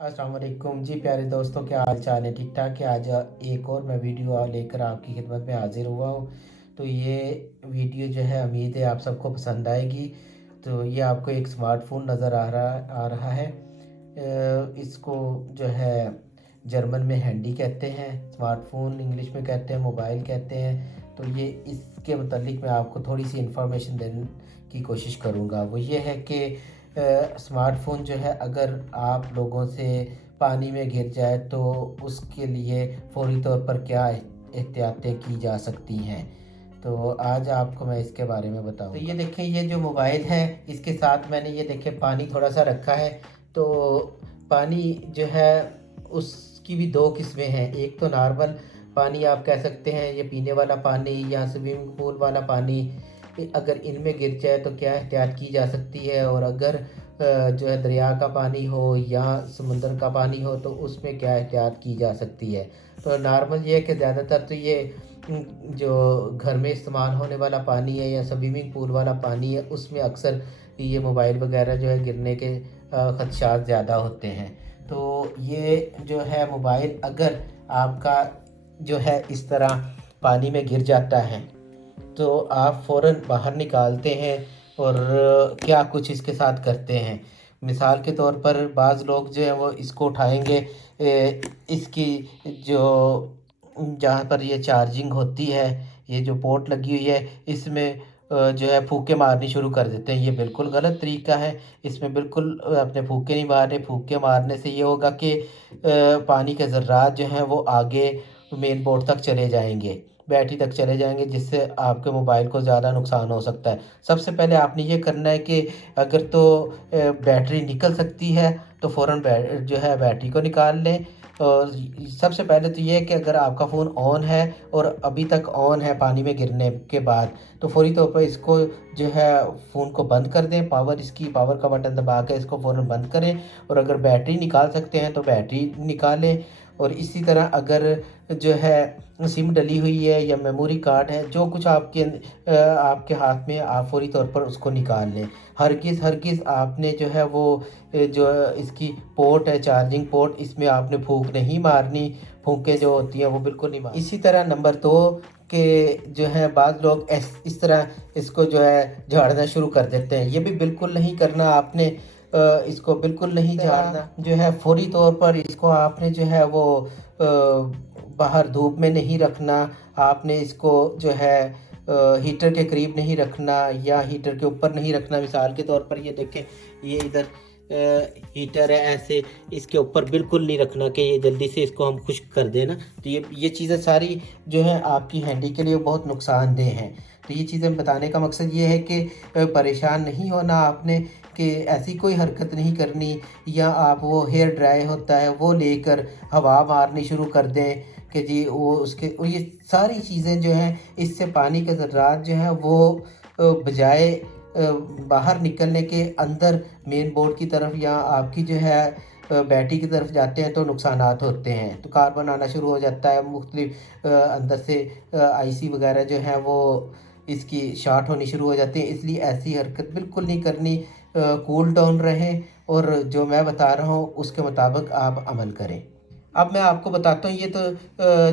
अस्सलाम वालेकुम जी प्यारे दोस्तों, क्या हाल चाल है? ठीक ठाक है। आज एक और मैं वीडियो लेकर आपकी खिदमत में हाजिर हुआ हूँ। तो ये वीडियो जो है, उम्मीद है आप सबको पसंद आएगी। तो ये आपको एक स्मार्टफ़ोन नज़र आ रहा है। इसको जो है जर्मन में हैंडी कहते हैं, स्मार्टफ़ोन इंग्लिश में कहते हैं, मोबाइल कहते हैं। तो ये इसके मुतालिक मैं आपको थोड़ी सी इन्फॉर्मेशन देने की कोशिश करूँगा। वो ये है कि स्मार्टफ़ोन जो है, अगर आप लोगों से पानी में गिर जाए तो उसके लिए फ़ौरी तौर पर क्या एहतियातें की जा सकती हैं। तो आज आपको मैं इसके बारे में बताऊँगा। तो ये देखें, ये जो मोबाइल है इसके साथ मैंने ये देखें पानी थोड़ा सा रखा है। तो पानी जो है उसकी भी दो किस्में हैं। एक तो नॉर्मल पानी आप कह सकते हैं, ये पीने वाला पानी या स्विमिंग पूल वाला पानी। अगर इनमें गिर जाए तो क्या एहतियात की जा सकती है, और अगर जो है दरिया का पानी हो या समुंदर का पानी हो तो उसमें क्या एहतियात की जा सकती है। तो नॉर्मल ये है कि ज़्यादातर तो ये जो घर में इस्तेमाल होने वाला पानी है या स्विमिंग पूल वाला पानी है, उसमें अक्सर ये मोबाइल वगैरह जो है गिरने के ख़दशात ज़्यादा होते हैं। तो ये जो है मोबाइल अगर आपका जो है इस तरह पानी में गिर जाता है तो आप फ़ौरन बाहर निकालते हैं और क्या कुछ इसके साथ करते हैं। मिसाल के तौर पर बाज़ लोग जो हैं वो इसको उठाएँगे, इसकी जो जहाँ पर ये चार्जिंग होती है, ये जो पोर्ट लगी हुई है, इसमें जो है फूँके मारनी शुरू कर देते हैं। ये बिल्कुल गलत तरीका है। इसमें बिल्कुल अपने फूँके नहीं मारने। फूँके मारने से ये होगा कि पानी के ज़र्रात जो हैं वो आगे मेन बोर्ड तक चले जाएँगे, बैटरी तक चले जाएँगे, जिससे आपके मोबाइल को ज़्यादा नुकसान हो सकता है। सबसे पहले आपने ये करना है कि अगर तो बैटरी निकल सकती है तो फ़ौरन जो है बैटरी को निकाल लें। और सबसे पहले तो ये है कि अगर आपका फ़ोन ऑन है और अभी तक ऑन है पानी में गिरने के बाद, तो फ़ौरी तौर पर इसको जो है फ़ोन को बंद कर दें। इसकी पावर का बटन दबा के इसको फ़ौरन बंद करें, और अगर बैटरी निकाल सकते हैं तो बैटरी निकालें। और इसी तरह अगर जो है सिम डली हुई है या मेमोरी कार्ड है, जो कुछ आपके हाथ में, आप फ़ौरी तौर पर उसको निकाल लें। हरगिज़ आपने जो है वो जो इसकी पोर्ट है, चार्जिंग पोर्ट, इसमें आपने फूँक नहीं मारनी। फूँकें जो होती हैं वो बिल्कुल नहीं मारनी। इसी तरह नंबर 2 के जो है बाज़ लोग इस तरह इसको जो है झाड़ना शुरू कर देते हैं। ये भी बिल्कुल नहीं करना आपने। इसको बिल्कुल नहीं झाड़ना। जो है फ़ौरी तौर पर इसको आपने जो है वो बाहर धूप में नहीं रखना। आपने इसको जो है हीटर के करीब नहीं रखना या हीटर के ऊपर नहीं रखना। मिसाल के तौर पर ये देखें, ये इधर हीटर है, ऐसे इसके ऊपर बिल्कुल नहीं रखना कि ये जल्दी से इसको हम खुश्क कर दें ना। तो ये चीज़ें सारी जो है आपकी हैंडी के लिए बहुत नुकसानदेह हैं। तो ये चीज़ें बताने का मकसद ये है कि परेशान नहीं होना आपने, कि ऐसी कोई हरकत नहीं करनी, या आप वो हेयर ड्राई होता है वो लेकर हवा मारनी शुरू कर दें कि जी वो ये सारी चीज़ें जो हैं, इससे पानी के ज़र्रात जो हैं वो बजाय बाहर निकलने के अंदर मेन बोर्ड की तरफ या आपकी जो है बैटरी की तरफ जाते हैं तो नुकसानात होते हैं। तो कार्बन आना शुरू हो जाता है, मुख्तलिफ अंदर से आईसी वगैरह जो है वो इसकी शॉर्ट होनी शुरू हो जाती है। इसलिए ऐसी हरकत बिल्कुल नहीं करनी। कूल डाउन रहें और जो मैं बता रहा हूँ उसके मुताबिक आप अमल करें। अब मैं आपको बताता हूँ, ये तो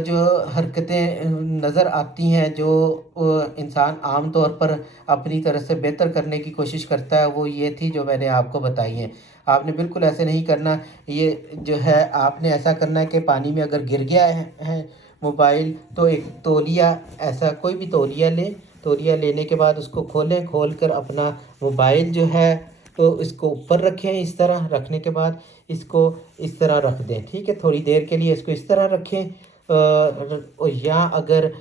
जो हरकतें नज़र आती हैं, जो इंसान आम तौर पर अपनी तरफ से बेहतर करने की कोशिश करता है, वो ये थी जो मैंने आपको बताई हैं। आपने बिल्कुल ऐसे नहीं करना। ये जो है आपने ऐसा करना है कि पानी में अगर गिर गया है मोबाइल, तो एक तौलिया, ऐसा कोई भी तौलिया लें। तौलिया लेने के बाद उसको खोलें, खोल कर अपना मोबाइल जो है तो इसको ऊपर रखें। इस तरह रखने के बाद इसको इस तरह रख दें, ठीक है। थोड़ी देर के लिए इसको इस तरह रखें। या अगर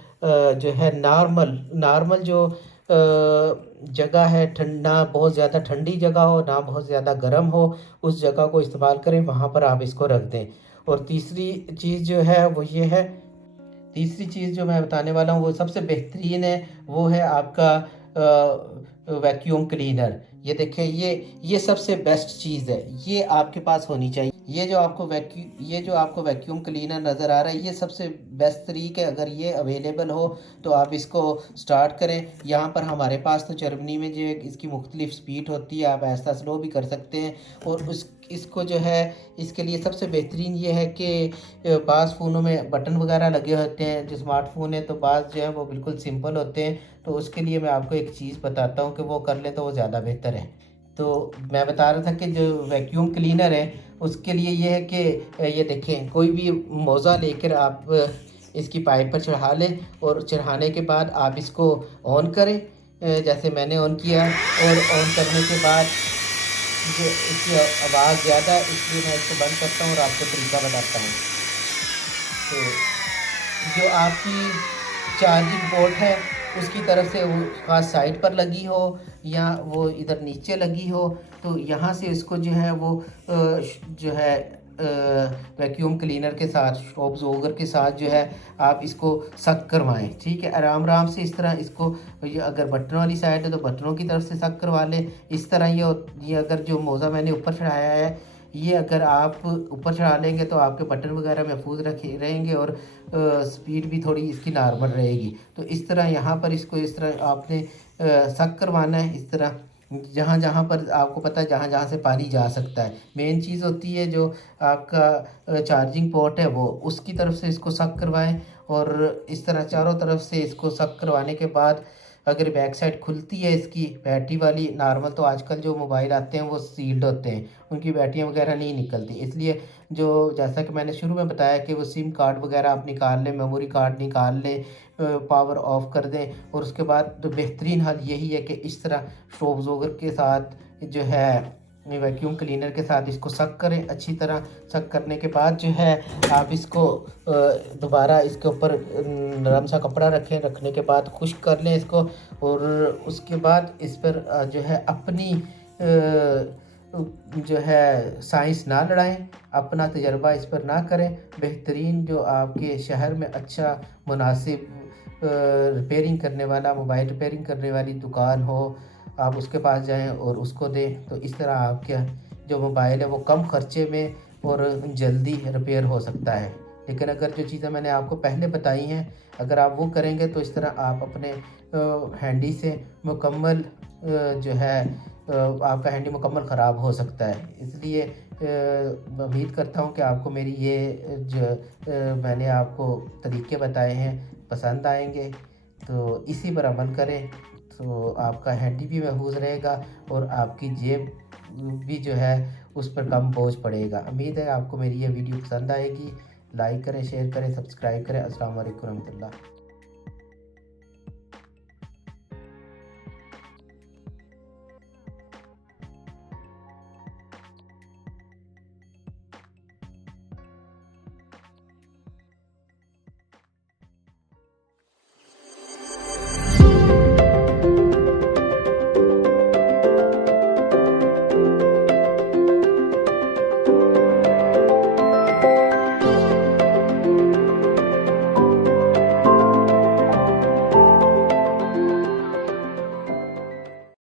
जो है नॉर्मल नॉर्मल जो जगह है, ठंडा, बहुत ज़्यादा ठंडी जगह हो ना, बहुत ज़्यादा गर्म हो, उस जगह को इस्तेमाल करें, वहाँ पर आप इसको रख दें। और तीसरी चीज़ जो है वो ये है, तीसरी चीज़ जो मैं बताने वाला हूँ वो सबसे बेहतरीन है। वो है आपका वैक्यूम क्लीनर। ये देखें, ये सबसे बेस्ट चीज़ है, ये आपके पास होनी चाहिए। ये जो आपको वैक्यूम क्लीनर नज़र आ रहा है, ये सबसे बेस्ट तरीक है। अगर ये अवेलेबल हो तो आप इसको स्टार्ट करें। यहाँ पर हमारे पास तो जर्मनी में जो इसकी मुख्तलिफ स्पीड होती है, आप ऐसा स्लो भी कर सकते हैं। और इसको जो है, इसके लिए सबसे बेहतरीन ये है कि बाज़ फ़ोनों में बटन वगैरह लगे होते हैं, जो स्मार्टफ़ोन है, तो बाज़ जो है वो बिल्कुल सिंपल होते हैं। तो उसके लिए मैं आपको एक चीज़ बताता हूँ कि वो कर लें तो वो ज़्यादा बेहतर है। तो मैं बता रहा था कि जो वैक्यूम क्लीनर है उसके लिए ये है कि ये देखें, कोई भी मोज़ा लेकर आप इसकी पाइप पर चढ़ा लें और चढ़ाने के बाद आप इसको ऑन करें, जैसे मैंने ऑन किया। और ऑन करने के बाद जो इसकी आवाज़ ज़्यादा है, इसलिए मैं इसको बंद करता हूँ और आपको तरीका बताता हूँ। तो जो आपकी चार्जिंग पोर्ट है उसकी तरफ से वो ख़ास साइड पर लगी हो या वो इधर नीचे लगी हो, तो यहाँ से इसको जो है वो जो है वैक्यूम क्लीनर के साथ, स्टॉप ज़ोगर के साथ जो है आप इसको सक करवाएं। ठीक है, आराम आराम से इस तरह इसको, ये अगर बटनों वाली साइड है तो बटनों की तरफ से सक करवा लें। इस तरह ये अगर जो मोज़ा मैंने ऊपर चढ़ाया है, ये अगर आप ऊपर चढ़ा लेंगे तो आपके बटन वगैरह महफूज रखे रहेंगे और स्पीड भी थोड़ी इसकी नॉर्मल रहेगी। तो इस तरह यहाँ पर इसको इस तरह आपने सक करवाना है, इस तरह जहाँ जहाँ पर आपको पता है जहाँ जहाँ से पानी जा सकता है। मेन चीज़ होती है जो आपका चार्जिंग पोर्ट है वो, उसकी तरफ से इसको सक करवाएं। और इस तरह चारों तरफ से इसको सक करवाने के बाद अगर बैक साइड खुलती है इसकी बैटरी वाली, नॉर्मल तो आजकल जो मोबाइल आते हैं वो सील्ड होते हैं, उनकी बैटरियाँ वगैरह नहीं निकलती। इसलिए जो, जैसा कि मैंने शुरू में बताया कि वो सिम कार्ड वगैरह आप निकाल लें, मेमोरी कार्ड निकाल लें, पावर ऑफ कर दें। और उसके बाद तो बेहतरीन हल यही है कि इस तरह स्टॉप ज़ोगर के साथ जो है वैक्यूम क्लीनर के साथ इसको सक करें अच्छी तरह। सक करने के बाद जो है आप इसको दोबारा इसके ऊपर नरम सा कपड़ा रखें, रखने के बाद खुश्क कर लें इसको। और उसके बाद इस पर जो है अपनी जो है साइंस ना लड़ाएं, अपना तजर्बा इस पर ना करें। बेहतरीन जो आपके शहर में अच्छा मुनासिब रिपेयरिंग करने वाला, मोबाइल रिपेयरिंग करने वाली दुकान हो, आप उसके पास जाएं और उसको दें। तो इस तरह आपके जो मोबाइल है वो कम खर्चे में और जल्दी रिपेयर हो सकता है। लेकिन अगर जो चीज़ें मैंने आपको पहले बताई हैं, अगर आप वो करेंगे तो इस तरह आप अपने हैंडी से मुकम्मल जो है आपका हैंडी मुकम्मल ख़राब हो सकता है। इसलिए उम्मीद करता हूँ कि आपको मेरी ये जो मैंने आपको तरीके बताए हैं पसंद आएंगे। तो इसी पर अमल करें तो आपका हैंडी भी महफूज रहेगा और आपकी जेब भी जो है उस पर कम बोझ पड़ेगा। उम्मीद है आपको मेरी ये वीडियो पसंद आएगी। लाइक करें, शेयर करें, सब्सक्राइब करें। अस्सलाम वालेकुम रहमतुल्लाह।